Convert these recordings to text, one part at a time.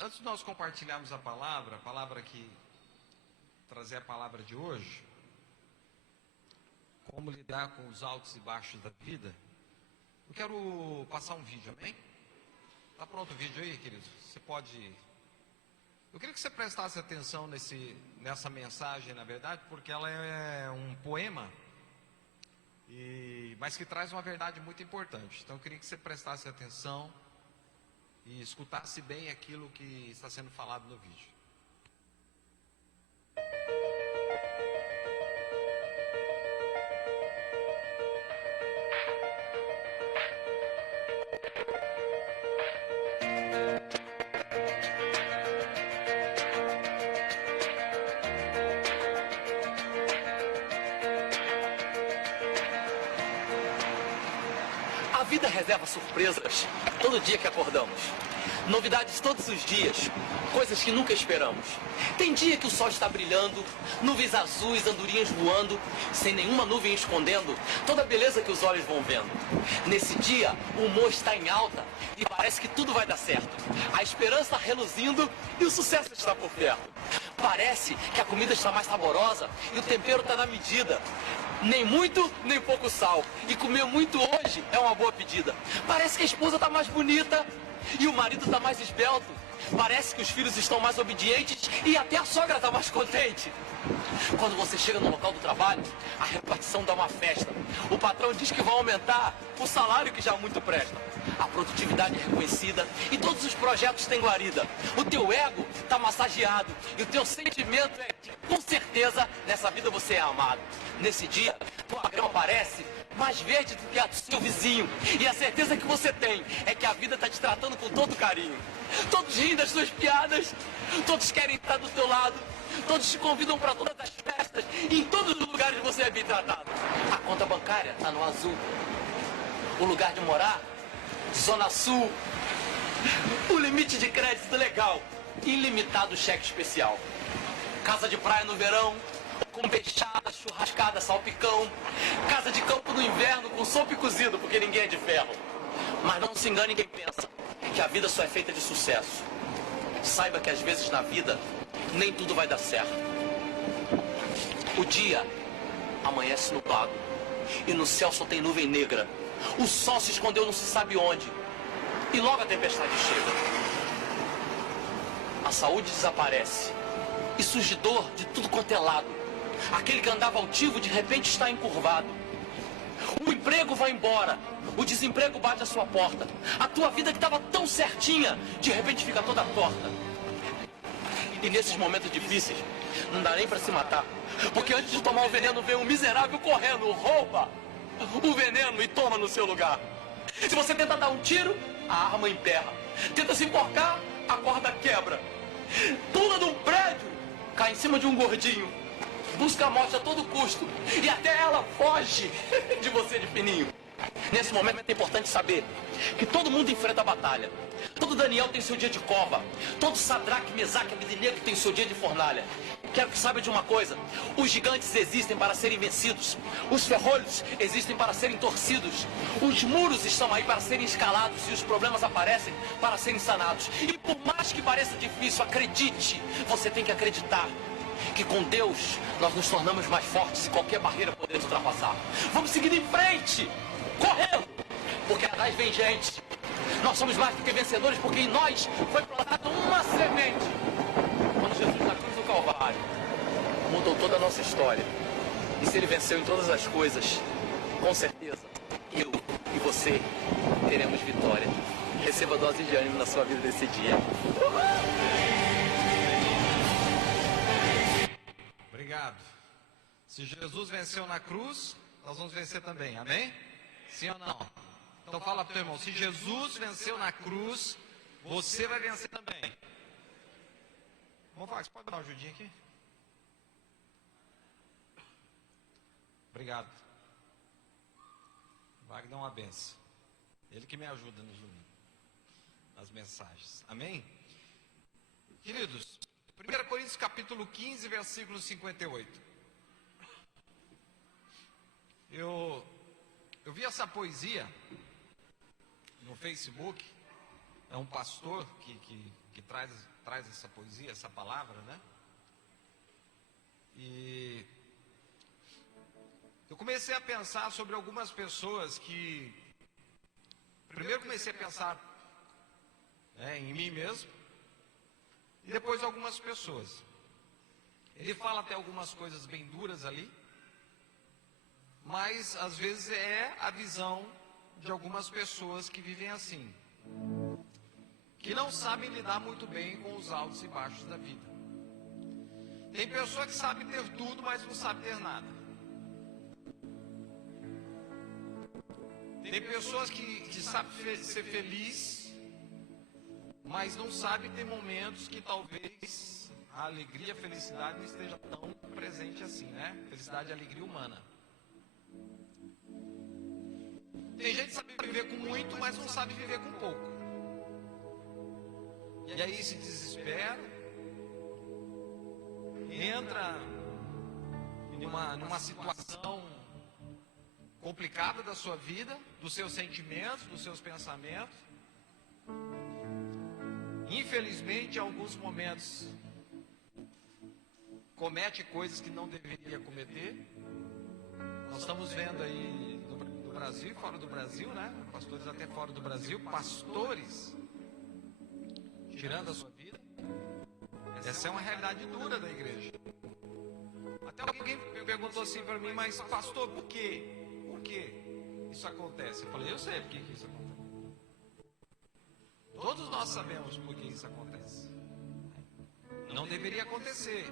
Antes de nós compartilharmos a palavra que trazer a palavra de hoje, como lidar com os altos e baixos da vida, eu quero passar um vídeo, amém? Está pronto o vídeo aí, querido? Você pode... Eu queria que você prestasse atenção nessa mensagem, na verdade, porque ela é um poema, mas que traz uma verdade muito importante. Então eu queria que você prestasse atenção e escutasse bem aquilo que está sendo falado no vídeo. A vida reserva surpresas todo dia que acordamos. Novidades todos os dias, coisas que nunca esperamos. Tem dia que o sol está brilhando, nuvens azuis, andorinhas voando, sem nenhuma nuvem escondendo toda a beleza que os olhos vão vendo. Nesse dia, o humor está em alta e parece que tudo vai dar certo. A esperança reluzindo e o sucesso está por perto. Parece que a comida está mais saborosa e o tempero está na medida. Nem muito, nem pouco sal. E comer muito hoje é uma boa pedida. Parece que a esposa está mais bonita e o marido está mais esbelto. Parece que os filhos estão mais obedientes e até a sogra está mais contente. Quando você chega no local do trabalho, a repartição dá uma festa. O patrão diz que vai aumentar o salário que já muito presta. A produtividade é reconhecida e todos os projetos têm guarida. O teu ego está massageado e o teu sentimento é que, com certeza, nessa vida você é amado. Nesse dia, tua grama parece mais verde do que a do seu vizinho. E a certeza que você tem é que a vida está te tratando com todo carinho. Todos riem das suas piadas, todos querem estar do teu lado, todos te convidam para todas as festas, e em todos os lugares você é bem tratado. A conta bancária está no azul. O lugar de morar, Zona Sul. O limite de crédito legal, ilimitado cheque especial. Casa de praia no verão, com peixada, churrascada, salpicão. Casa de campo no inverno, com sopa e cozido, porque ninguém é de ferro. Mas não se engane quem pensa que a vida só é feita de sucesso. Saiba que às vezes na vida, nem tudo vai dar certo. O dia amanhece nublado e no céu só tem nuvem negra. O sol se escondeu não se sabe onde e logo a tempestade chega. A saúde desaparece e surge dor de tudo quanto é lado. Aquele que andava altivo de repente está encurvado. O emprego vai embora, o desemprego bate à sua porta. A tua vida que estava tão certinha, de repente fica toda torta. E nesses momentos difíceis, não dá nem para se matar. Porque antes de tomar o veneno, vem um miserável correndo, rouba o veneno e toma no seu lugar. Se você tenta dar um tiro, a arma emperra. Tenta se enforcar, a corda quebra. Pula de um prédio, cai em cima de um gordinho. Busca a morte a todo custo e até ela foge de você de fininho. Nesse momento é importante saber que todo mundo enfrenta a batalha. Todo Daniel tem seu dia de cova. Todo Sadraque, Mesaque e Abednego tem seu dia de fornalha. Quero que saiba de uma coisa: os gigantes existem para serem vencidos. Os ferrolhos existem para serem torcidos. Os muros estão aí para serem escalados e os problemas aparecem para serem sanados. E por mais que pareça difícil, acredite, você tem que acreditar que com Deus nós nos tornamos mais fortes e qualquer barreira podemos ultrapassar. Vamos seguir em frente, correndo, porque atrás vem gente. Nós somos mais do que vencedores, porque em nós foi plantada uma semente. Quando Jesus na cruz do Calvário mudou toda a nossa história. E se ele venceu em todas as coisas, com certeza eu e você teremos vitória. Receba dose de ânimo na sua vida desse dia. Obrigado. Se Jesus venceu na cruz, nós vamos vencer também, amém? Sim ou não? Então fala para o teu irmão: se Jesus venceu na cruz, você vai vencer também. Vamos falar, você pode dar uma ajudinha aqui? Obrigado. Wagner é uma benção. Ele que me ajuda nas mensagens. Amém? Queridos, 1 Coríntios capítulo 15, versículo 58. Eu vi essa poesia no Facebook é um pastor que traz essa poesia, essa palavra, né? E eu comecei a pensar sobre algumas pessoas que... Primeiro comecei a pensar em mim mesmo, e depois algumas pessoas. Ele fala até algumas coisas bem duras ali, mas às vezes é a visão de algumas pessoas que vivem assim, que não sabem lidar muito bem com os altos e baixos da vida. Tem pessoa que sabe ter tudo, mas não sabe ter nada. Tem pessoas que sabem ser feliz, mas não sabem ter momentos que talvez a alegria, a felicidade não esteja tão presente assim, né? Felicidade e alegria humana. Tem gente que sabe viver com muito, mas não sabe viver com pouco. E aí se desespera, entra numa situação complicada da sua vida, dos seus sentimentos, dos seus pensamentos. Infelizmente, em alguns momentos, comete coisas que não deveria cometer. Nós estamos vendo aí no Brasil e fora do Brasil, né? Pastores até fora do Brasil, pastores tirando a sua vida. Essa é uma realidade dura da igreja. Até alguém perguntou assim para mim, mas pastor, por quê? Por que isso acontece? Eu falei, eu sei por que isso acontece. Todos nós sabemos por que isso acontece. Não deveria acontecer.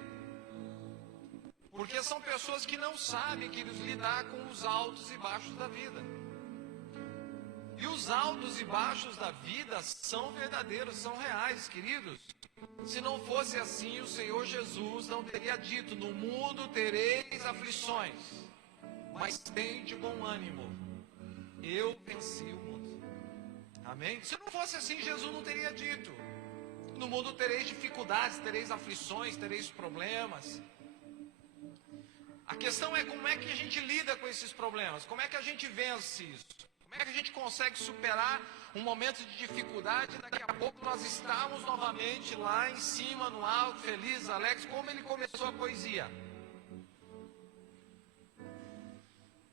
Porque são pessoas que não sabem, queridos, lidar com os altos e baixos da vida. E os altos e baixos da vida são verdadeiros, são reais, queridos. Se não fosse assim, o Senhor Jesus não teria dito, no mundo tereis aflições, mas tende bom ânimo, eu venci o mundo. Amém? Se não fosse assim, Jesus não teria dito, no mundo tereis dificuldades, tereis aflições, tereis problemas. A questão é como é que a gente lida com esses problemas, como é que a gente vence isso, como é que a gente consegue superar um momento de dificuldade e daqui a pouco nós estamos novamente lá em cima, no alto, felizes, alegres, como ele começou a poesia.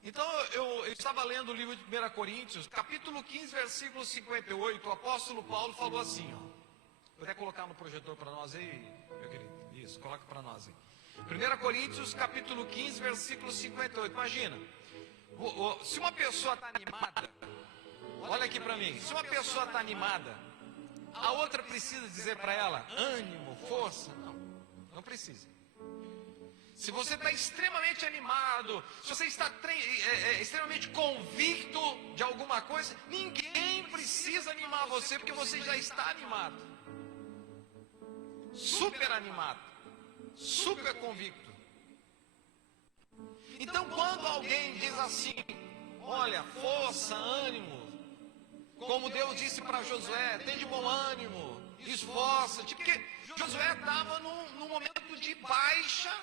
Então eu estava lendo o livro de 1 Coríntios, capítulo 15, versículo 58, o apóstolo Paulo falou assim, ó. Vou até colocar no projetor para nós aí, meu querido, isso, coloca para nós aí. 1 Coríntios, capítulo 15, versículo 58, imagina, se uma pessoa está animada, olha aqui para mim, se uma pessoa está animada, a outra precisa dizer para ela, ânimo, força? Não precisa. Se você está extremamente animado, se você está extremamente convicto de alguma coisa, ninguém precisa animar você, porque você já está animado. Super animado, super convicto. Então quando alguém diz assim, olha, força, ânimo, como Deus disse para Josué, tem de bom ânimo, esforça-te, porque Josué estava num momento de baixa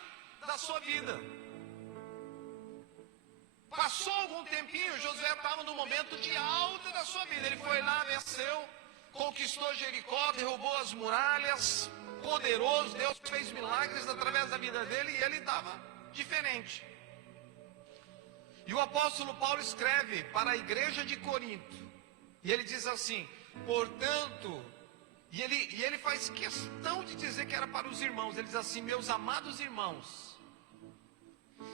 da sua vida. Passou algum tempinho, Josué estava no momento de alta da sua vida. Ele foi lá, venceu, conquistou Jericó, derrubou as muralhas, poderoso, Deus fez milagres através da vida dele e ele estava diferente. E o apóstolo Paulo escreve para a igreja de Corinto, e ele diz assim, portanto, e ele faz questão de dizer que era para os irmãos, ele diz assim, meus amados irmãos,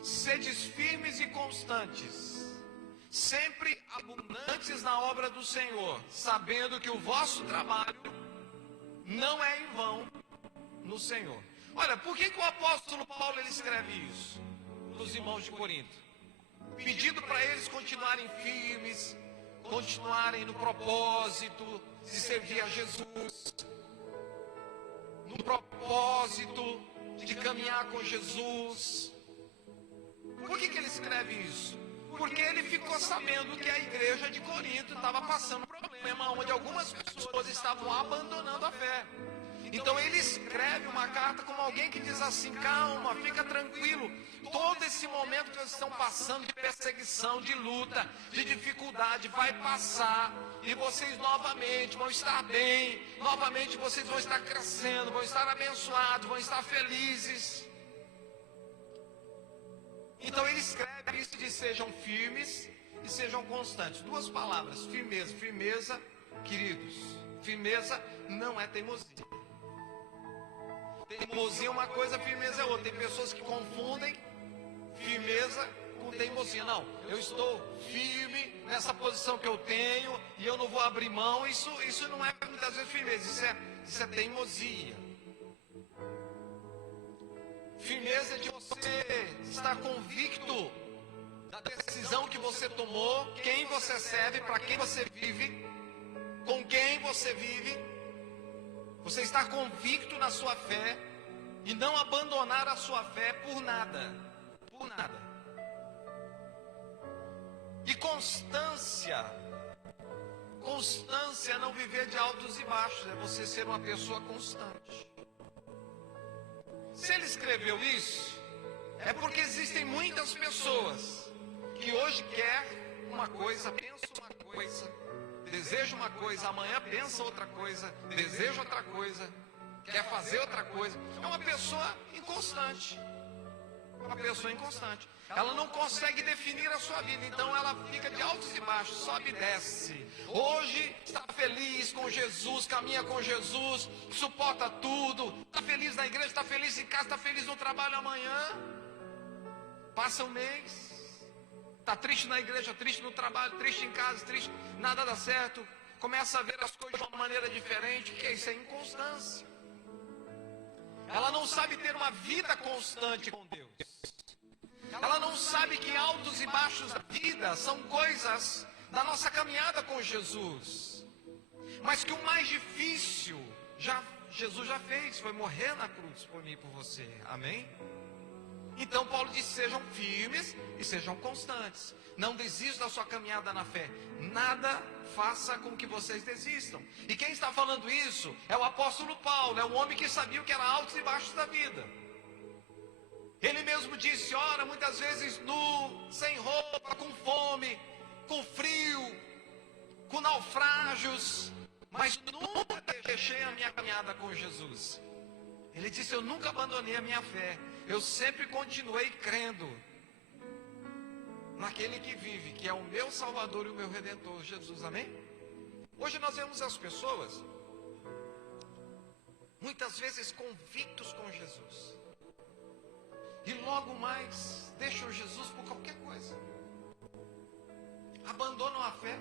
sedes firmes e constantes, sempre abundantes na obra do Senhor, sabendo que o vosso trabalho não é em vão no Senhor. Olha, por que o apóstolo Paulo ele escreve isso para os irmãos de Corinto? Pedindo para eles continuarem firmes, continuarem no propósito de servir a Jesus, no propósito de caminhar com Jesus. Por que ele escreve isso? Porque ele ficou sabendo que a igreja de Corinto estava passando um problema onde algumas pessoas estavam abandonando a fé. Então ele escreve uma carta como alguém que diz assim, calma, fica tranquilo, todo esse momento que vocês estão passando de perseguição, de luta, de dificuldade, vai passar, e vocês novamente vão estar bem, novamente vocês vão estar crescendo, vão estar abençoados, vão estar felizes. Então ele escreve isso de sejam firmes e sejam constantes. Duas palavras, firmeza. Firmeza, queridos, firmeza não é teimosia. Teimosia é uma coisa, firmeza é outra. Tem pessoas que confundem firmeza com teimosia. Não, eu estou firme nessa posição que eu tenho e eu não vou abrir mão. Isso não é muitas vezes firmeza, isso é teimosia. Firmeza é de você estar convicto da decisão que você tomou, quem você serve, para quem você vive, com quem você vive. Você estar convicto na sua fé e não abandonar a sua fé por nada. Por nada. E constância. Constância é não viver de altos e baixos, é você ser uma pessoa constante. Se ele escreveu isso, é porque existem muitas pessoas que hoje quer uma coisa, pensa uma coisa, deseja uma coisa, amanhã pensa outra coisa, deseja outra coisa, quer fazer outra coisa. É uma pessoa inconstante. Uma pessoa inconstante. Ela não consegue definir a sua vida, então ela fica de altos e baixos, sobe e desce. Hoje está feliz com Jesus, caminha com Jesus, suporta tudo, está feliz na igreja, está feliz em casa, está feliz no trabalho. Amanhã passa um mês, está triste na igreja, triste no trabalho, triste em casa, triste, nada dá certo, começa a ver as coisas de uma maneira diferente. Que é isso? É inconstância. Ela não sabe ter uma vida constante com Deus. Ela não sabe que altos e baixos da vida são coisas da nossa caminhada com Jesus. Mas que o mais difícil, Jesus já fez, foi morrer na cruz por mim e por você. Amém? Então Paulo diz, sejam firmes e sejam constantes. Não desistam da sua caminhada na fé. Nada faça com que vocês desistam. E quem está falando isso é o apóstolo Paulo. É um homem que sabia o que era altos e baixos da vida. Ele mesmo disse, ora, muitas vezes nu, sem roupa, com fome, com frio, com naufrágios, mas nunca deixei a minha caminhada com Jesus. Ele disse, eu nunca abandonei a minha fé, eu sempre continuei crendo naquele que vive, que é o meu Salvador e o meu Redentor, Jesus, amém? Hoje nós vemos as pessoas, muitas vezes convictos com Jesus, e logo mais deixam Jesus por qualquer coisa, abandonam a fé.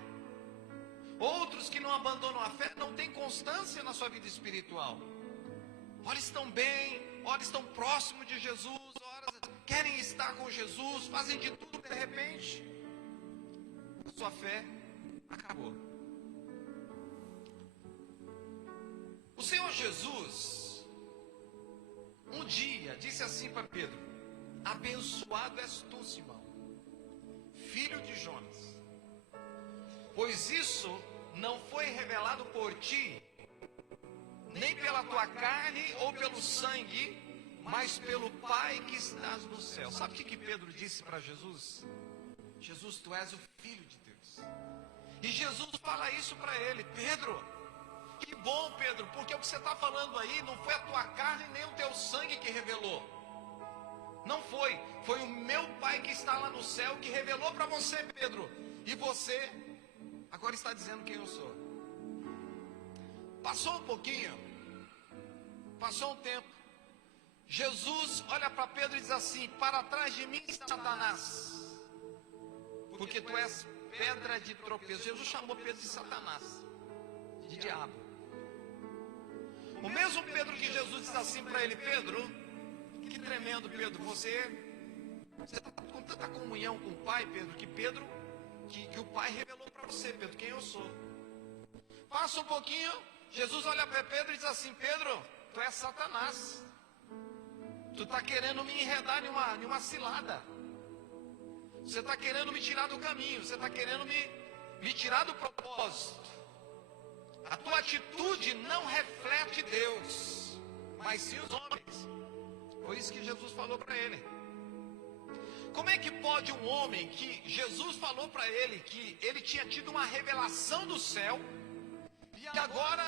Outros que não abandonam a fé não têm constância na sua vida espiritual. Ora estão bem, ora estão próximos de Jesus, ora querem estar com Jesus, fazem de tudo, de repente a sua fé acabou. O Senhor Jesus um dia disse assim para Pedro, abençoado és tu, Simão, filho de Jonas, pois isso não foi revelado por ti, nem pela tua carne ou pelo sangue, mas pelo Pai que estás no céu. Sabe o que Pedro disse para Jesus? Jesus, tu és o Filho de Deus. E Jesus fala isso para ele, Pedro, que bom, Pedro, porque o que você está falando aí não foi a tua carne nem o teu sangue que revelou. Não foi, foi o meu Pai que está lá no céu que revelou para você, Pedro. E você agora está dizendo quem eu sou. Passou um pouquinho, passou um tempo, Jesus olha para Pedro e diz assim, para trás de mim, Satanás, porque tu és pedra de tropeço. Jesus chamou Pedro de Satanás, de diabo. O mesmo Pedro que Jesus diz assim para ele, Pedro, que tremendo, Pedro, você está com tanta comunhão com o Pai, Pedro, que o Pai revelou para você, Pedro, quem eu sou. Passa um pouquinho, Jesus olha para Pedro e diz assim, Pedro, tu és Satanás, tu está querendo me enredar em uma cilada, você está querendo me tirar do caminho, você está querendo me tirar do propósito. A tua atitude não reflete Deus, mas sim os homens. Foi isso que Jesus falou para ele. Como é que pode um homem que Jesus falou para ele que ele tinha tido uma revelação do céu, e agora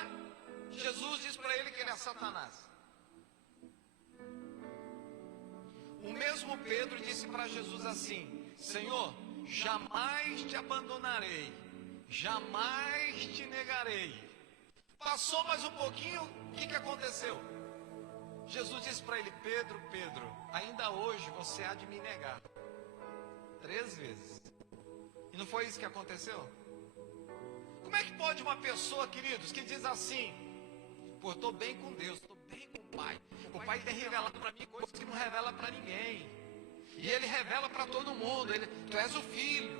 Jesus diz para ele que ele é Satanás? O mesmo Pedro disse para Jesus assim: Senhor, jamais te abandonarei, jamais te negarei. Passou mais um pouquinho, o que aconteceu? Jesus disse para ele: Pedro, Pedro, ainda hoje você há de me negar 3 vezes. E não foi isso que aconteceu? Como é que pode uma pessoa, queridos, que diz assim: pô, estou bem com Deus, estou bem com o Pai tem revelado para mim coisas que não revela para ninguém, e Ele revela para todo mundo, tu és o Filho,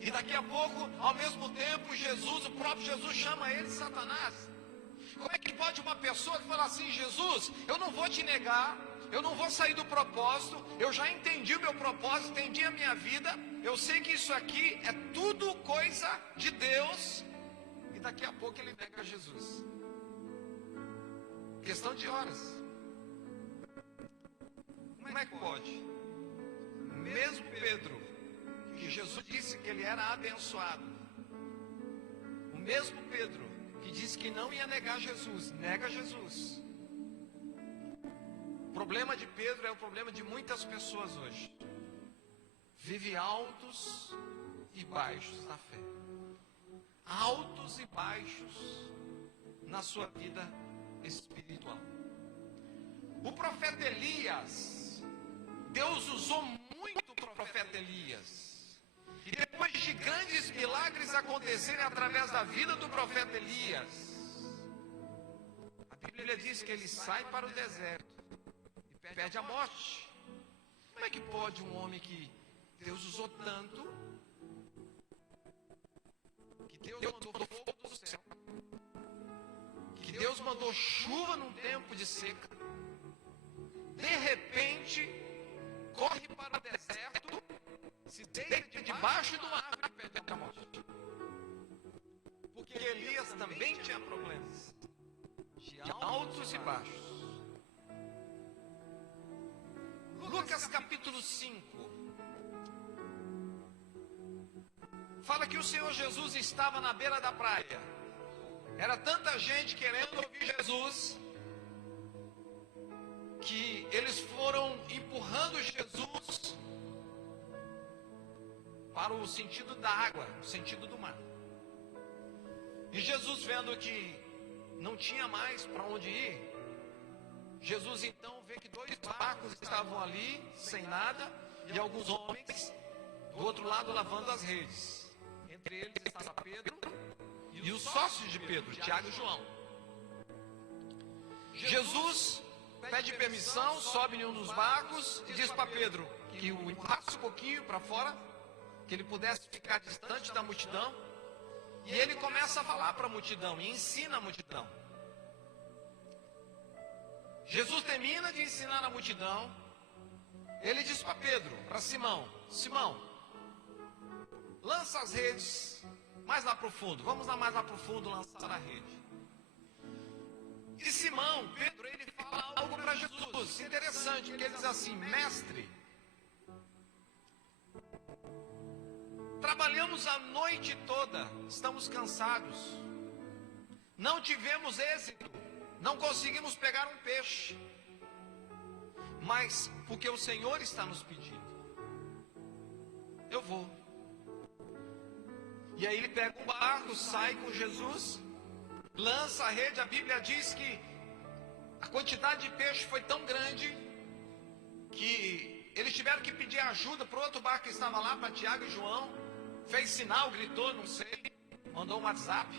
e daqui a pouco, ao mesmo tempo, Jesus, o próprio Jesus chama ele de Satanás. Como é que pode uma pessoa que fala assim: Jesus, eu não vou te negar, eu não vou sair do propósito, eu já entendi o meu propósito, entendi a minha vida, eu sei que isso aqui é tudo coisa de Deus, e daqui a pouco ele nega Jesus? Questão de horas. Como é que pode? Mesmo Pedro, que Jesus disse que ele era abençoado, o mesmo Pedro que disse que não ia negar Jesus, nega Jesus. O problema de Pedro é o problema de muitas pessoas hoje. Vive altos e baixos na fé, altos e baixos na sua vida espiritual. O profeta Elias, Deus usou muito o profeta Elias, e depois de grandes milagres acontecerem através da vida do profeta Elias, a Bíblia diz que ele sai para o deserto e perde a morte. Como é que pode um homem que Deus usou tanto, que Deus mandou fogo do céu, que Deus mandou chuva num tempo de seca, de repente corre para o deserto, se deita debaixo do árvore e perde a morte? Porque Elias também tinha problemas de altos e baixos. Lucas capítulo 5 fala que o Senhor Jesus estava na beira da praia. Era tanta gente querendo ouvir Jesus, que eles foram empurrando Jesus para o sentido da água, o sentido do mar. E Jesus, vendo que não tinha mais para onde ir, Jesus então vê que 2 barcos estavam ali, sem nada, e alguns homens do outro lado lavando as redes. Entre eles estava Pedro e os sócios de Pedro, Tiago e João. Jesus pede permissão, sobe em um dos barcos e diz para Pedro que o empurrasse um pouquinho para fora, que ele pudesse ficar distante da multidão. E ele começa a falar para a multidão e ensina a multidão. Jesus termina de ensinar a multidão. Ele diz para Pedro, para Simão: Simão, lança as redes mais lá para o fundo. Vamos lá mais lá para o fundo lançar a rede. E Simão, Pedro, ele fala algo para Jesus interessante, porque ele diz assim: mestre, trabalhamos a noite toda, estamos cansados, não tivemos êxito, não conseguimos pegar um peixe, mas porque o Senhor está nos pedindo, eu vou. E aí ele pega um barco, sai com Jesus, lança a rede. A Bíblia diz que a quantidade de peixe foi tão grande que eles tiveram que pedir ajuda para o outro barco que estava lá, para Tiago e João. Fez sinal, gritou, não sei, mandou um WhatsApp,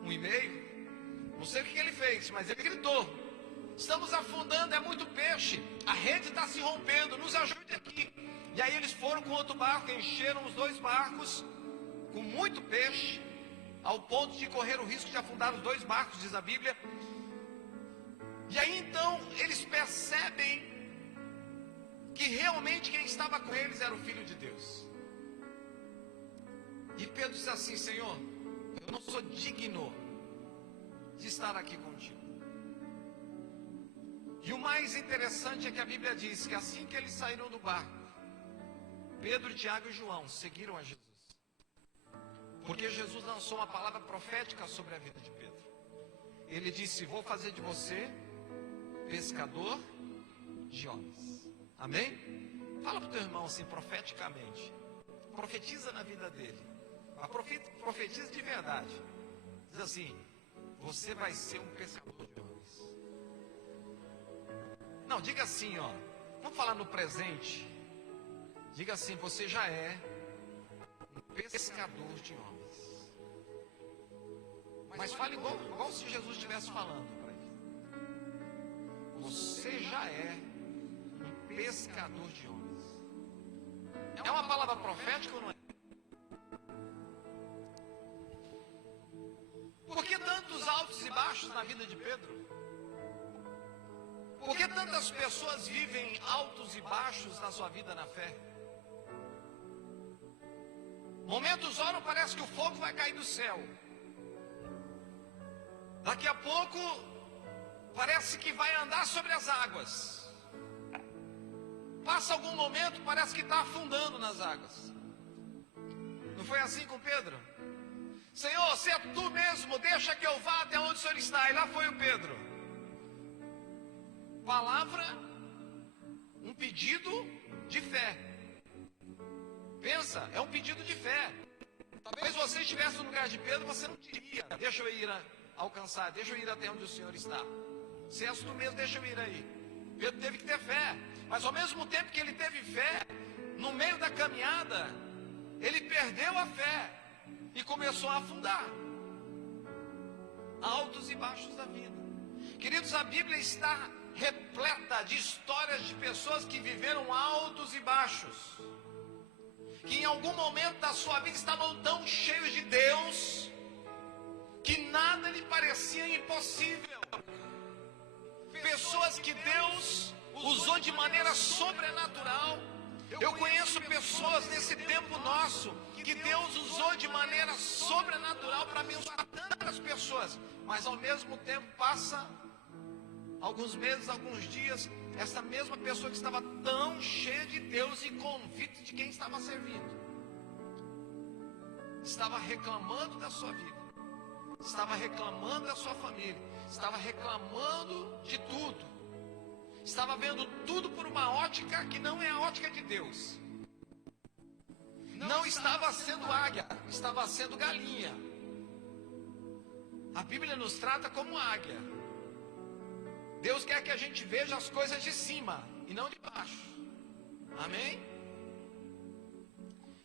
um e-mail, não sei o que ele fez, mas ele gritou: estamos afundando, é muito peixe, a rede está se rompendo, nos ajude aqui. E aí eles foram com outro barco, encheram os 2 barcos com muito peixe, ao ponto de correr o risco de afundar os 2 barcos, diz a Bíblia. E aí então eles percebem que realmente quem estava com eles era o Filho de Deus. E Pedro diz assim: Senhor, eu não sou digno de estar aqui contigo. E o mais interessante é que a Bíblia diz que assim que eles saíram do barco, Pedro, Tiago e João seguiram a Jesus. Porque Jesus lançou uma palavra profética sobre a vida de Pedro. Ele disse: vou fazer de você pescador de homens. Amém? Fala para o teu irmão assim, profeticamente. Profetiza na vida dele. Profetiza de verdade. Diz assim: você vai ser um pescador de homens. Não, diga assim, ó. Vamos falar no presente. Diga assim: você já é um pescador de homens. Mas fale igual se Jesus estivesse falando para ele. Você já é um pescador de homens. É uma palavra profética ou não é? Por que tantos altos e baixos na vida de Pedro? Por que tantas pessoas vivem altos e baixos na sua vida na fé? Momentos oram, parece que o fogo vai cair do céu. Daqui a pouco, parece que vai andar sobre as águas. Passa algum momento, parece que está afundando nas águas. Não foi assim com Pedro? Senhor, se é tu mesmo, deixa que eu vá até onde o Senhor está. E lá foi o Pedro. Palavra, um pedido de fé. Pensa, é um pedido de fé. Talvez você estivesse no lugar de Pedro, você não diria: deixa eu ir alcançar, deixa eu ir até onde o Senhor está. Se és tu mesmo, deixa eu ir aí. Pedro teve que ter fé. Mas ao mesmo tempo que ele teve fé, no meio da caminhada, ele perdeu a fé e começou a afundar. Altos e baixos da vida. Queridos, a Bíblia está repleta de histórias de pessoas que viveram altos e baixos, que em algum momento da sua vida estavam tão cheios de Deus que nada lhe parecia impossível. Pessoas que Deus usou de maneira sobrenatural. Eu conheço pessoas nesse tempo nosso que Deus usou de maneira sobrenatural para abençoar tantas pessoas, mas ao mesmo tempo passa alguns meses, alguns dias, essa mesma pessoa que estava tão cheia de Deus e convicta de quem estava servindo, estava reclamando da sua vida, estava reclamando da sua família, estava reclamando de tudo, estava vendo tudo por uma ótica que não é a ótica de Deus. Não estava sendo águia, estava sendo galinha. A Bíblia nos trata como águia. Deus quer que a gente veja as coisas de cima e não de baixo. Amém?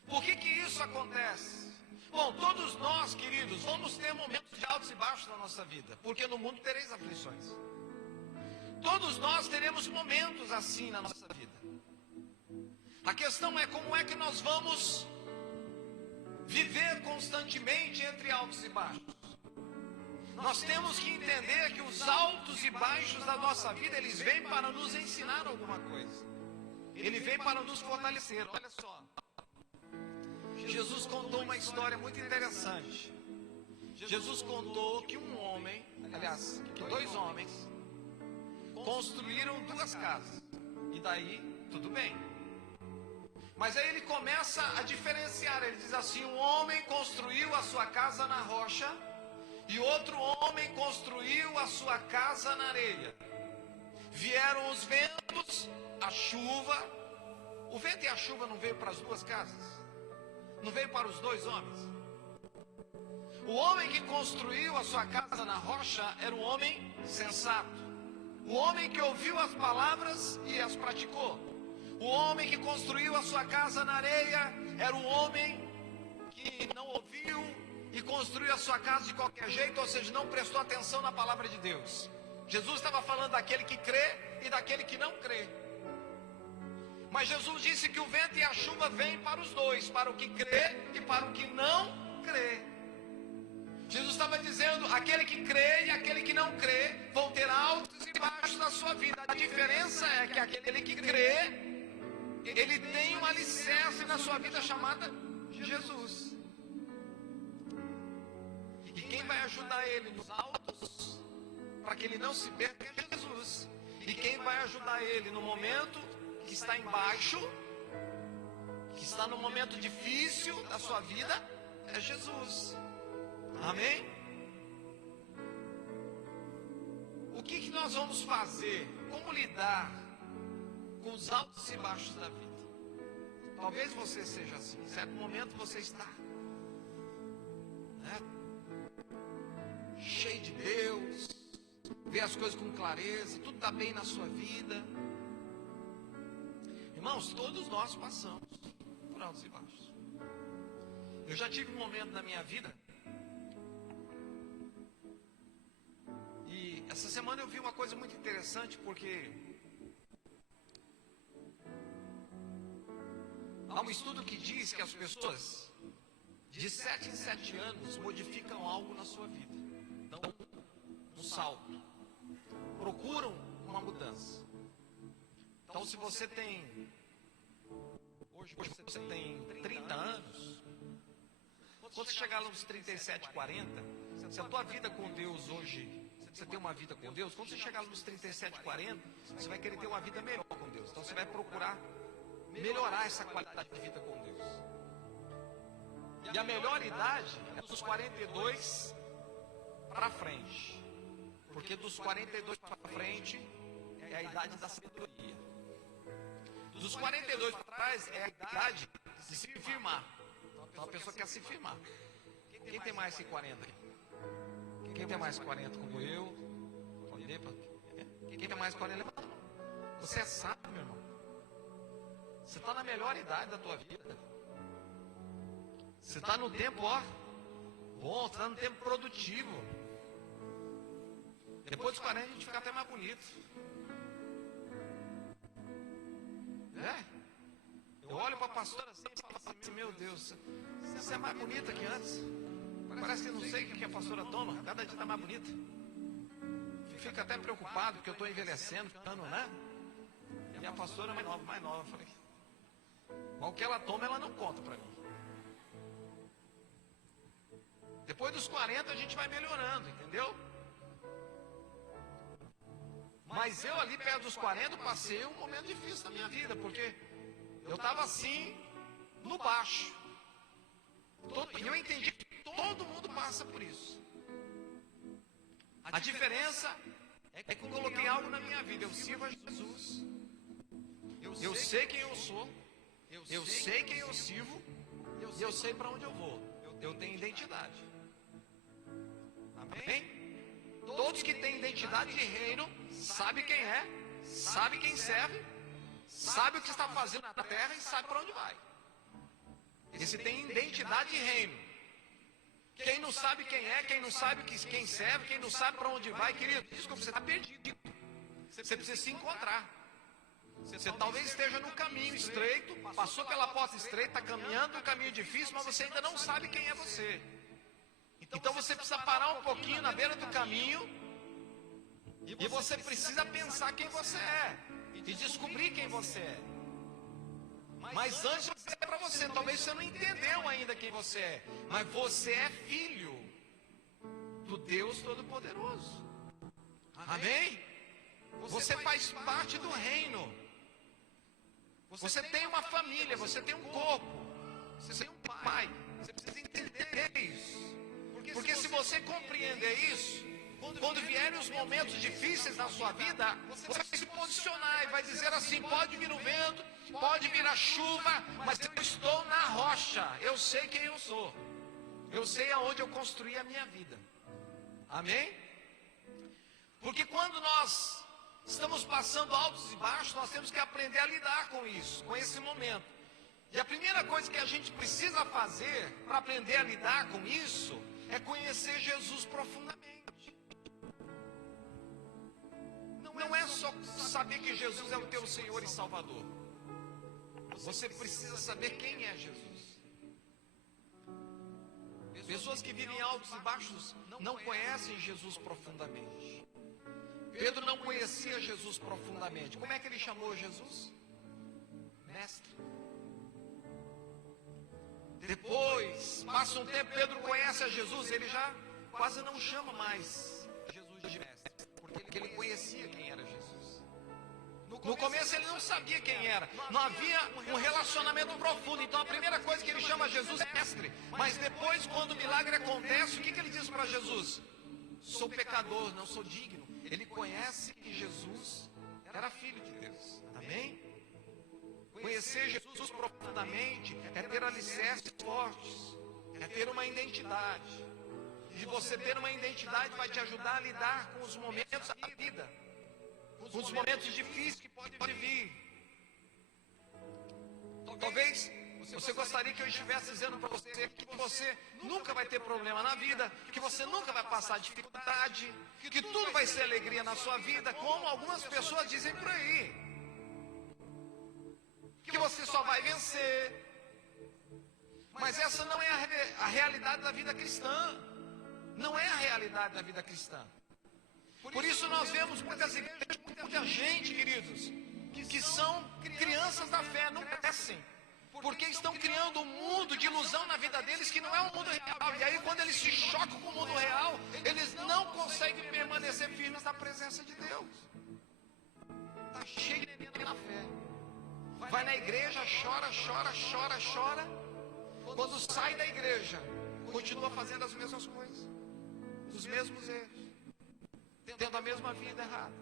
Por que isso acontece? Bom, todos nós, queridos, vamos ter momentos de altos e baixos na nossa vida, porque no mundo tereis aflições. Todos nós teremos momentos assim na nossa vida. A questão é como é que nós vamos viver constantemente entre altos e baixos. Nós temos que entender que os altos e baixos da nossa vida, eles vêm para nos ensinar alguma coisa. Ele vem para nos fortalecer. Olha só. Jesus contou uma história muito interessante. Jesus contou que um homem, aliás, que dois homens, construíram duas casas. E daí, tudo bem. Mas aí ele começa a diferenciar. Ele diz assim: um homem construiu a sua casa na rocha e outro homem construiu a sua casa na areia. Vieram os ventos, a chuva. O vento e a chuva não veio para as duas casas? Não veio para os dois homens? O homem que construiu a sua casa na rocha era um homem sensato. O homem que ouviu as palavras e as praticou. O homem que construiu a sua casa na areia era um homem que não ouviu e construiu a sua casa de qualquer jeito, ou seja, não prestou atenção na palavra de Deus. Jesus estava falando daquele que crê e daquele que não crê. Mas Jesus disse que o vento e a chuva vêm para os dois, para o que crê e para o que não crê. Jesus estava dizendo: aquele que crê e aquele que não crê vão ter altos e baixos na sua vida. A diferença é que aquele que crê, ele tem um alicerce na sua vida chamada Jesus. E quem vai ajudar ele nos altos, para que ele não se perca, é Jesus. E quem vai ajudar ele no momento que está embaixo, que está no momento difícil da sua vida, é Jesus. Amém? O que nós vamos fazer? Como lidar com os altos e baixos da vida? Talvez você seja assim. Em certo momento você está, né, cheio de Deus, vê as coisas com clareza, tudo está bem na sua vida. Irmãos, todos nós passamos por altos e baixos. Eu já tive um momento na minha vida, e essa semana eu vi uma coisa muito interessante, porque há um estudo que diz que as pessoas de 7 em 7 anos modificam algo na sua vida, dão um salto, procuram uma mudança. Então, se você tem, hoje você tem 30 anos, quando você chegar nos 37, 40, se a tua vida com Deus hoje, você tem uma vida com Deus, quando você chegar nos 37, 40, você vai querer ter uma vida melhor com Deus. Então, você vai procurar melhorar essa qualidade de vida com Deus. E a melhor idade é dos 42 para frente. Porque dos 42 para frente é a idade da sabedoria. Dos 42 para trás é a idade de se firmar. Então a pessoa quer se firmar. Quem tem mais que 40? Quem tem mais 40 como eu? Quem tem mais 40? Levanta a mão. Você é sábio, meu irmão. Você está na melhor idade da tua vida. Você está no tempo, ó, bom, você está no tempo produtivo. Depois dos 40 a gente fica até mais bonito. Eu olho para a pastora assim e falo assim, meu Deus, você é mais bonita que antes. Parece que eu não sei o que a pastora toma, cada dia está mais bonita. Fico até preocupado porque eu estou envelhecendo, né? E a pastora é mais nova. Eu falei, mas o que ela toma, ela não conta para mim. Depois dos 40 a gente vai melhorando, entendeu? Mas eu ali perto dos 40 passei um momento difícil na minha vida, porque eu estava assim, no baixo. E eu entendi que todo mundo passa por isso. A diferença é que eu coloquei algo na minha vida. Eu sirvo a Jesus. Eu sei quem eu sou. Eu sei quem eu sirvo. E eu sei para onde eu vou. Eu tenho identidade. Amém? Todos que têm identidade de reino, sabe quem é, sabe quem serve, sabe o que está fazendo na terra e sabe para onde vai. Esse tem identidade de reino. Quem não sabe quem é, quem não sabe quem serve, quem não sabe para onde vai, querido, desculpa, você está perdido. Você precisa se encontrar. Você talvez esteja no caminho estreito, passou pela porta estreita, está caminhando um caminho difícil, mas você ainda não sabe quem é você. Então você precisa parar um pouquinho na beira do caminho e você precisa pensar quem você é e descobrir quem você é. Mas antes de dizer para você, talvez você não entendeu ainda quem você é, mas você é filho do Deus Todo-Poderoso. Amém? Você faz parte do reino. Você tem uma família, você tem um corpo, você tem um pai. Você precisa entender isso. Porque se você compreender isso, quando vierem os momentos difíceis na sua vida, você vai se posicionar e vai dizer assim, pode vir o vento, pode vir a chuva, mas eu estou na rocha, eu sei quem eu sou. Eu sei aonde eu construí a minha vida. Amém? Porque quando nós estamos passando altos e baixos, nós temos que aprender a lidar com isso, com esse momento. E a primeira coisa que a gente precisa fazer para aprender a lidar com isso é conhecer Jesus profundamente. Não é só saber que Jesus é o teu Senhor e Salvador. Você precisa saber quem é Jesus. Pessoas que vivem altos e baixos não conhecem Jesus profundamente. Pedro não conhecia Jesus profundamente. Como é que ele chamou Jesus? Mestre. Depois, passa um tempo, Pedro conhece a Jesus, ele já quase não chama mais Jesus de mestre, porque ele conhecia quem era Jesus. No começo ele não sabia quem era, não havia um relacionamento profundo. Então a primeira coisa que ele chama Jesus é mestre. Mas depois, quando o milagre acontece, o que ele diz para Jesus? Sou pecador, não sou digno. Ele conhece que Jesus era filho de Deus. Amém? Conhecer Jesus profundamente é ter alicerces fortes, é ter uma identidade. E você ter uma identidade vai te ajudar a lidar com os momentos da vida, com os momentos difíceis que podem vir. Talvez você gostaria que eu estivesse dizendo para você que você nunca vai ter problema na vida, que você nunca vai passar dificuldade, que tudo vai ser alegria na sua vida, como algumas pessoas dizem por aí. Que você só vai vencer. Mas essa não é a realidade da vida cristã. Não é a realidade da vida cristã. Por isso nós vemos muitas igrejas, muita gente, queridos, que são crianças da fé, não crescem. Porque estão criando um mundo de ilusão na vida deles que não é um mundo real. E aí quando eles se chocam com o mundo real, eles não conseguem permanecer firmes na presença de Deus. Está cheio de neném na fé. Vai na igreja, chora, chora, chora, chora. Quando sai da igreja, continua fazendo as mesmas coisas, os mesmos erros, tendo a mesma vida errada.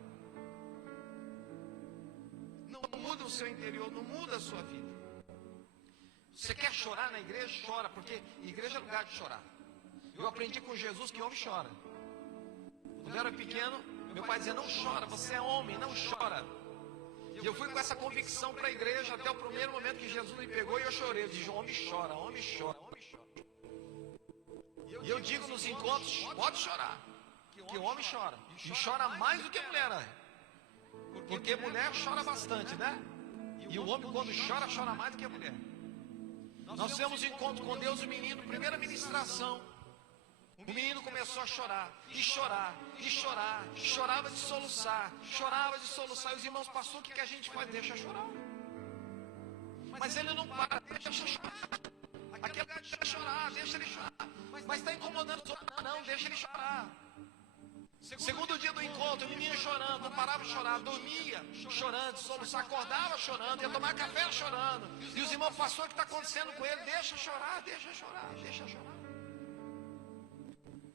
Não muda o seu interior, não muda a sua vida. Você quer chorar na igreja? Chora, porque igreja é lugar de chorar. Eu aprendi com Jesus que homem chora. Quando eu era pequeno, meu pai dizia, não chora, você é homem, não chora. E eu fui com essa convicção para a igreja até o primeiro momento que Jesus me pegou e eu chorei. Eu disse, homem chora, homem chora, homem chora. E eu digo nos encontros, pode chorar, que o homem chora. E chora mais do que a mulher, né? Porque mulher chora bastante, né? E o homem quando chora, chora mais do que a mulher. Nós temos encontro com Deus, o menino, primeira ministração. O menino começou a chorar, e chorar, e chorar, chorava de soluçar, chorava de soluçar. E os irmãos, pastor, o que a gente faz? Deixa chorar. Mas ele não para, deixa chorar. Aquele cara deixa chorar, deixa ele chorar. Mas está incomodando os outros. Não, deixa ele chorar. Segundo dia do encontro, o menino chorando, não parava de chorar, dormia chorando, soluçar, acordava chorando, ia tomar café chorando. E os irmãos, pastor, o que está acontecendo com ele? Deixa chorar, deixa chorar, deixa chorar.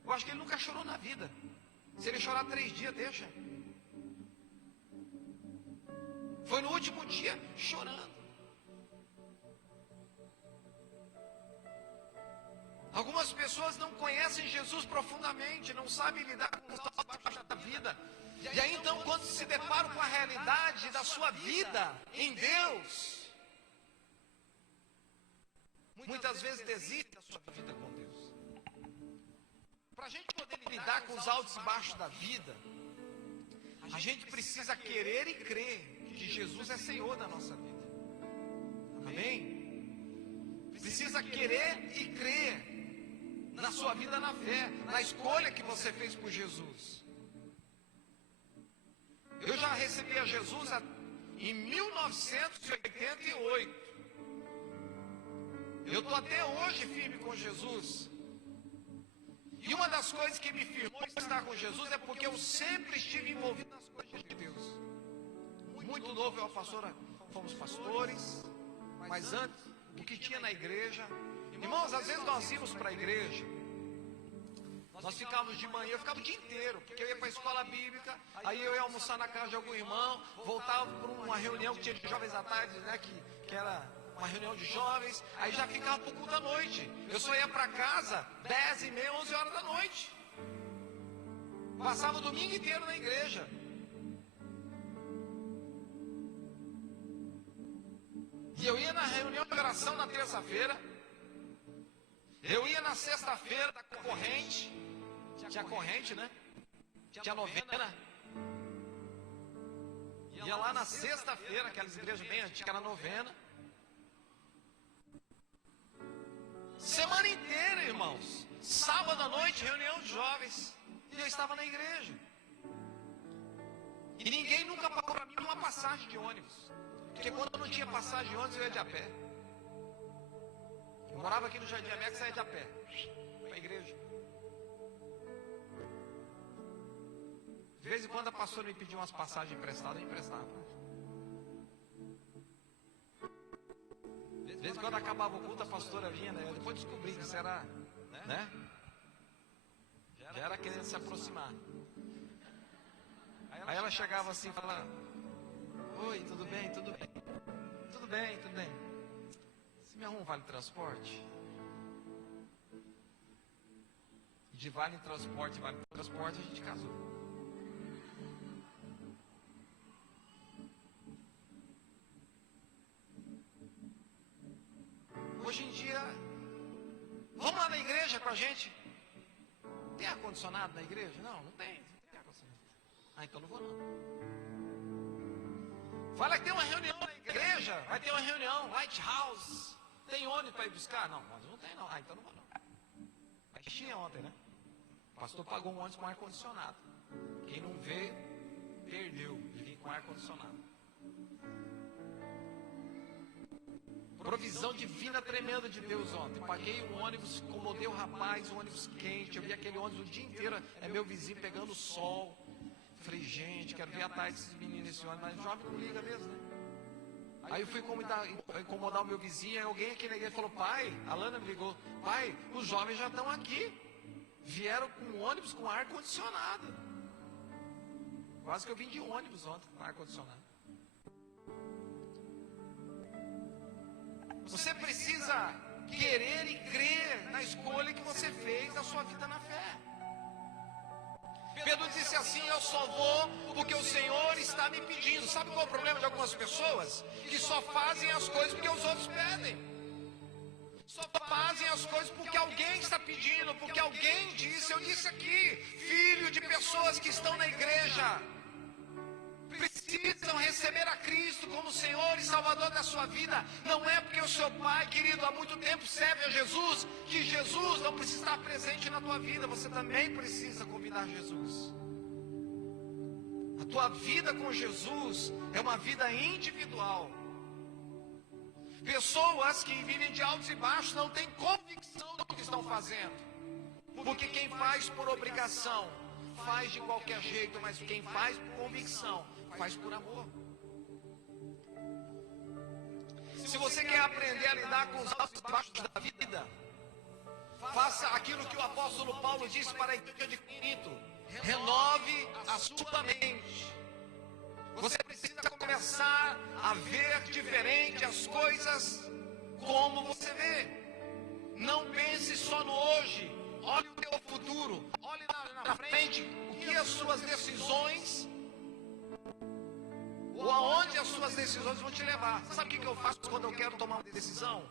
Eu acho que ele nunca chorou na vida. Se ele chorar 3 dias, deixa. Foi no último dia, chorando. Algumas pessoas não conhecem Jesus profundamente, não sabem lidar com os altos da vida. E aí então, quando se deparam com a realidade da sua vida em Deus, muitas vezes desistem da sua vida com Deus. Para a gente poder lidar com os altos e baixos da vida, a gente precisa querer e crer que Jesus é Senhor da nossa vida. Amém? Precisa querer e crer na sua vida na fé, na escolha que você fez por Jesus. Eu já recebi a Jesus em 1988. Eu estou até hoje firme com Jesus. E uma das coisas que me firmou estar com Jesus é porque eu sempre estive envolvido nas coisas de Deus. Muito novo eu e a pastora fomos pastores, mas antes, o que tinha na igreja. Irmãos, às vezes nós íamos para a igreja, nós ficávamos de manhã, eu ficava o dia inteiro, porque eu ia para a escola bíblica, aí eu ia almoçar na casa de algum irmão, voltava para uma reunião que tinha de jovens à tarde, né, que era uma reunião de jovens, aí já ficava para o culto da noite. Eu só ia para casa 10h30, 11 horas da noite. Passava o domingo inteiro na igreja. E eu ia na reunião de oração na terça-feira. Eu ia na sexta-feira da corrente. Tinha corrente, né? Tinha novena. Ia lá na sexta-feira, aquelas igrejas bem antigas, era novena. Semana inteira, irmãos. Sábado à noite, reunião de jovens. E eu estava na igreja. E ninguém nunca pagou para mim uma passagem de ônibus. Porque quando eu não tinha passagem de ônibus, eu ia de a pé. Eu morava aqui no Jardim América, saía de a pé para a igreja. De vez em quando a pastora me pedia umas passagens emprestadas, eu emprestava. quando acabava o culto, a pastora vinha, né? Depois descobri que isso era, né? Já era querendo se aproximar. Aí ela chegava assim e falava: oi, tudo bem, tudo bem? Tudo bem, tudo bem. Você me arruma um vale transporte? De vale transporte a gente casou. Hoje em dia, vamos lá na igreja com a gente. Tem ar-condicionado na igreja? Não, não tem ar-condicionado. Ah, então não vou não. Fala que tem uma reunião na igreja, vai ter uma reunião, Lighthouse. Tem ônibus para ir buscar? Não, não tem não. Ah, então não vou não. Mas tinha ontem, né? O pastor pagou um ônibus com ar-condicionado. Quem não vê, perdeu de vir com ar-condicionado. Provisão divina tremenda de Deus ontem. Paguei um ônibus, incomodei o rapaz, um ônibus quente. Eu vi aquele ônibus o dia inteiro, é meu vizinho pegando sol. Falei, gente, quero ver a tarde desses meninos nesse ônibus, mas o jovem não liga mesmo, né? Aí eu fui incomodar o meu vizinho, aí alguém aqui na igreja falou: pai, a Lana me ligou, pai, os jovens já estão aqui. Vieram com um ônibus com ar-condicionado. Quase que eu vim de ônibus ontem com ar-condicionado. Você precisa querer e crer na escolha que você fez da sua vida na fé. Pedro disse assim: eu só vou porque o Senhor está me pedindo. Sabe qual é o problema de algumas pessoas? Que só fazem as coisas porque os outros pedem. Só fazem as coisas porque alguém está pedindo, porque alguém disse. Eu disse aqui, filho de pessoas que estão na igreja, precisam receber a Cristo como Senhor e Salvador da sua vida. Não é porque o seu pai, querido, há muito tempo serve a Jesus, que Jesus não precisa estar presente na tua vida. Você também precisa convidar Jesus. A tua vida com Jesus é uma vida individual. Pessoas que vivem de altos e baixos não têm convicção do que estão fazendo. Porque quem faz por obrigação faz de qualquer jeito, mas quem faz por convicção faz por amor. Se você quer aprender a lidar com os altos e baixos da vida, faça aquilo que o apóstolo Paulo disse para a igreja de Corinto: renove a sua mente. Você precisa começar a ver diferente as coisas como você vê. Não pense só no hoje. Olhe o teu futuro. Olhe na frente o que as suas decisões, ou aonde as suas decisões vão te levar. Sabe o que eu faço quando eu quero tomar uma decisão?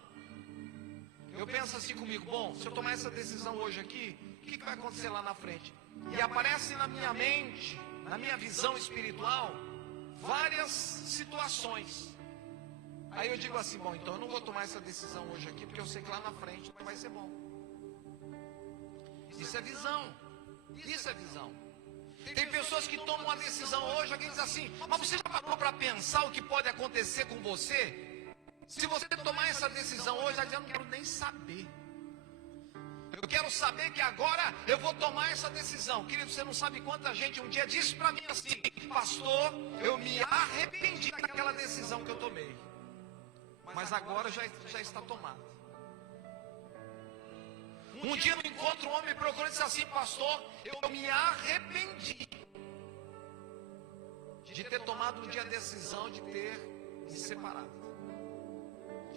Eu penso assim comigo: bom, se eu tomar essa decisão hoje aqui, o que vai acontecer lá na frente? E aparece na minha mente, na minha visão espiritual, várias situações. Aí eu digo assim: bom, então eu não vou tomar essa decisão hoje aqui, porque eu sei que lá na frente vai ser bom. Isso é visão. Isso é visão. Tem pessoas que tomam uma decisão hoje, alguém diz assim: mas você já parou para pensar o que pode acontecer com você? Se você tomar essa decisão hoje, ela diz: eu não quero nem saber. Eu quero saber que agora eu vou tomar essa decisão. Querido, você não sabe quanta gente um dia disse para mim assim: pastor, eu me arrependi daquela decisão que eu tomei, mas agora já está tomada. Um dia no encontro, um homem me procurou e disse assim: pastor, eu me arrependi de ter tomado um dia a decisão de ter me separado,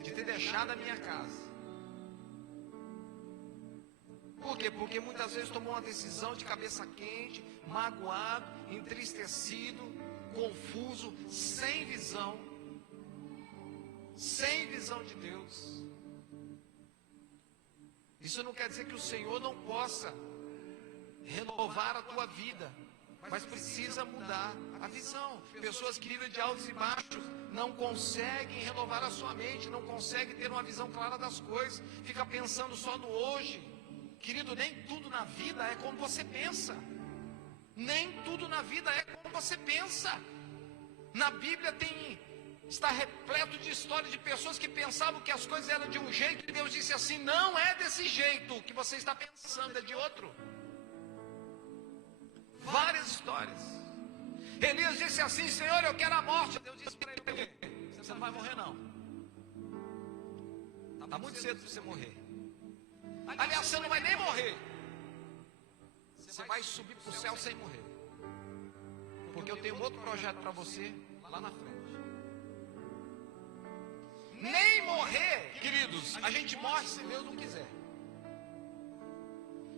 de ter deixado a minha casa. Por quê? Porque muitas vezes tomou uma decisão de cabeça quente, magoado, entristecido, confuso, sem visão de Deus. Isso não quer dizer que o Senhor não possa renovar a tua vida, mas precisa mudar a visão. Pessoas que vivem de altos e baixos não conseguem renovar a sua mente, não conseguem ter uma visão clara das coisas, fica pensando só no hoje. Querido, nem tudo na vida é como você pensa. Nem tudo na vida é como você pensa. Na Bíblia está repleto de histórias de pessoas que pensavam que as coisas eram de um jeito e Deus disse assim: não é desse jeito que você está pensando, é de outro. Várias histórias. Elias disse assim: Senhor, eu quero a morte. Deus disse para ele: você não vai morrer não. Está muito cedo para você morrer. Aliás, você não vai nem morrer. Você vai subir para o céu sem morrer. Porque eu tenho outro projeto para você lá na frente. Nem morrer, queridos, a gente morre se Deus não quiser.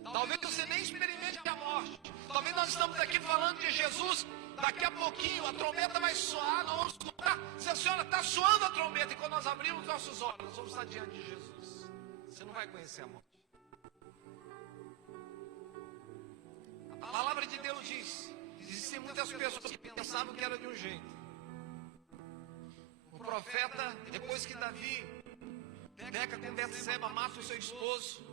Talvez você nem experimente a morte. Talvez nós estamos aqui falando de Jesus. Daqui a pouquinho a trombeta vai soar, nós vamos escutar. Se a senhora está soando a trombeta e quando nós abrimos nossos olhos, nós vamos estar diante de Jesus. Você não vai conhecer a morte. A palavra de Deus diz: existem muitas pessoas que pensavam que era de um jeito. O profeta, depois que Davi peca com Betseba, mata o seu esposo,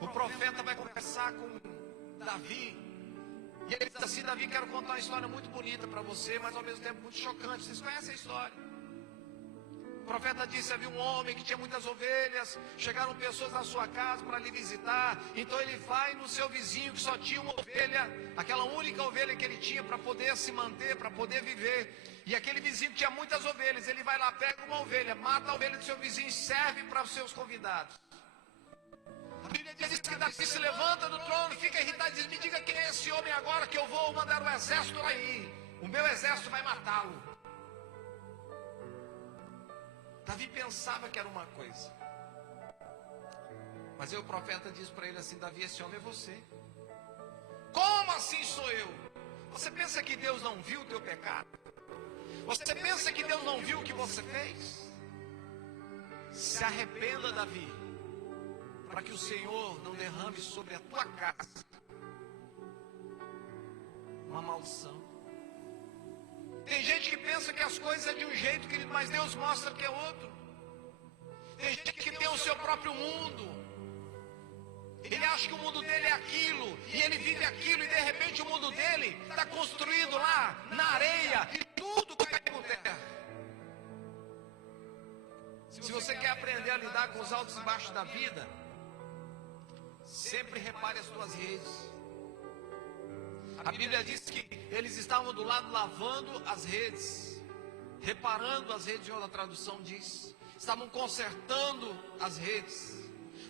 o profeta vai conversar com Davi. E ele diz assim: Davi, quero contar uma história muito bonita para você, mas ao mesmo tempo muito chocante. Vocês conhecem a história? O profeta disse: havia um homem que tinha muitas ovelhas, chegaram pessoas na sua casa para lhe visitar, então ele vai no seu vizinho que só tinha uma ovelha, aquela única ovelha que ele tinha para poder se manter, para poder viver, e aquele vizinho que tinha muitas ovelhas, ele vai lá, pega uma ovelha, mata a ovelha do seu vizinho e serve para os seus convidados. A Bíblia diz que Davi se levanta do trono, fica irritado e diz: me diga quem é esse homem agora, que eu vou mandar o exército aí, o meu exército vai matá-lo. Davi pensava que era uma coisa, mas aí o profeta diz para ele assim: Davi, esse homem é você. Como assim sou eu? Você pensa que Deus não viu o teu pecado? Você pensa que Deus não viu o que você fez? Se arrependa, Davi, para que o Senhor não derrame sobre a tua casa uma maldição. Tem gente que pensa que as coisas é de um jeito, querido, mas Deus mostra que é outro. Tem gente que tem o seu próprio mundo. Ele acha que o mundo dele é aquilo, e ele vive aquilo, e de repente o mundo dele está construído lá na areia, e tudo cai por terra. Se você quer aprender a lidar com os altos e baixos da vida, sempre repare as tuas redes. A Bíblia diz que eles estavam do lado lavando as redes, reparando as redes, em outra tradução diz, estavam consertando as redes,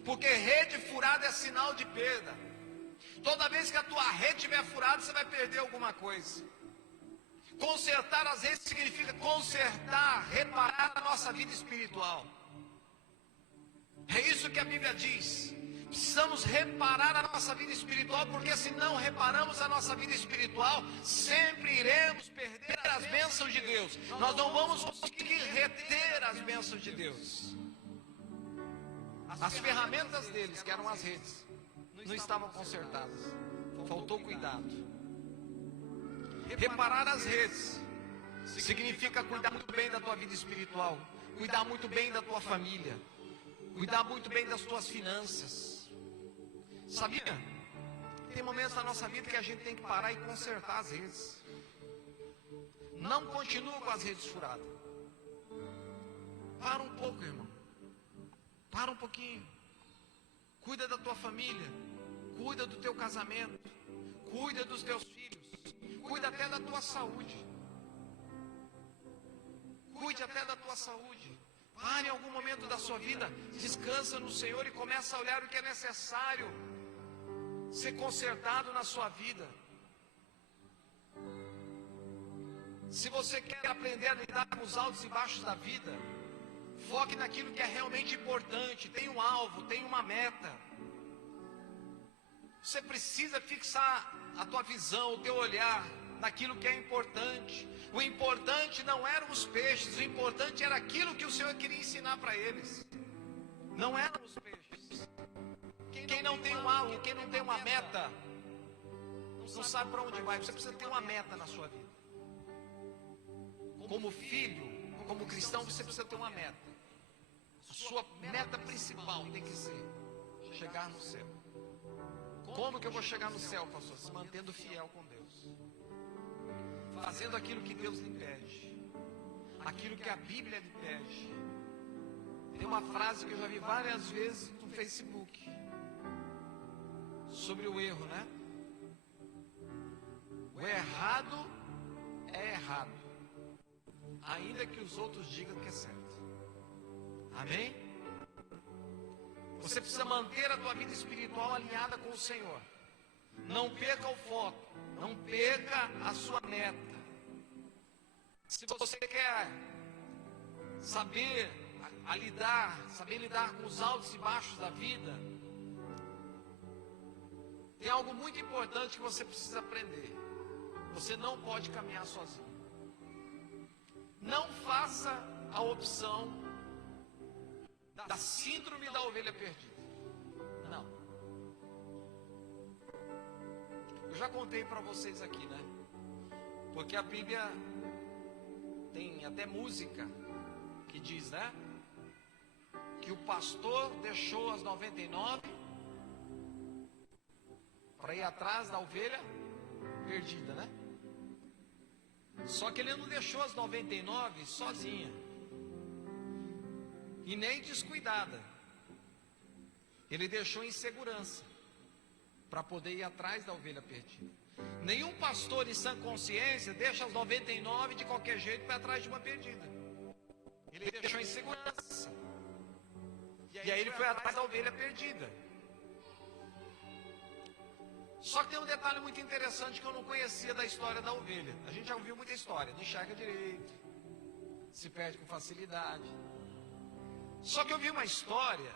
porque rede furada é sinal de perda. Toda vez que a tua rede estiver furada, você vai perder alguma coisa. Consertar as redes significa consertar, reparar a nossa vida espiritual. É isso que a Bíblia diz. Precisamos reparar a nossa vida espiritual, porque se não reparamos a nossa vida espiritual, sempre iremos perder as bênçãos de Deus. Nós não vamos conseguir reter as bênçãos de Deus. As ferramentas deles, que eram as redes, não estavam consertadas. Faltou cuidado. Reparar as redes significa cuidar muito bem da tua vida espiritual, cuidar muito bem da tua família, cuidar muito bem das tuas finanças. Sabia? Tem momentos na nossa vida que a gente tem que parar e consertar as redes. Não continua com as redes furadas. Para um pouco, irmão. Para um pouquinho. Cuida da tua família. Cuida do teu casamento. Cuida dos teus filhos. Cuida até da tua saúde. Cuide até da tua saúde. Pare em algum momento da sua vida. Descansa no Senhor e começa a olhar o que é necessário ser consertado na sua vida. Se você quer aprender a lidar com os altos e baixos da vida, foque naquilo que é realmente importante. Tem um alvo, tem uma meta. Você precisa fixar a tua visão, o teu olhar naquilo que é importante. O importante não eram os peixes, o importante era aquilo que o Senhor queria ensinar para eles. Não eram os peixes. Quem não tem um alvo, quem não tem uma meta, não sabe para onde vai. Você precisa ter uma meta na sua vida. Como filho, como cristão, você precisa ter uma meta. A sua meta principal tem que ser chegar no céu. Como que eu vou chegar no céu, pastor? Se mantendo fiel com Deus, fazendo aquilo que Deus lhe pede, aquilo que a Bíblia lhe pede. Tem uma frase que eu já vi várias vezes no Facebook sobre o erro, né? O errado é errado, ainda que os outros digam que é certo. Amém? Você precisa manter a tua vida espiritual alinhada com o Senhor. Não perca o foco, não perca a sua meta. Se você quer saber lidar com os altos e baixos da vida, tem algo muito importante que você precisa aprender. Você não pode caminhar sozinho. Não faça a opção da síndrome da ovelha perdida. Não. Eu já contei para vocês aqui, né? Porque a Bíblia tem até música que diz, né? Que o pastor deixou as 99 para ir atrás da ovelha perdida, né? Só que ele não deixou as 99 sozinha e nem descuidada. Ele deixou em segurança para poder ir atrás da ovelha perdida. Nenhum pastor em sã consciência deixa as 99 de qualquer jeito para atrás de uma perdida. Ele deixou em segurança. E aí ele foi atrás da ovelha perdida. Só que tem um detalhe muito interessante que eu não conhecia da história da ovelha. A gente já ouviu muita história, não enxerga direito, se perde com facilidade. Só que eu vi uma história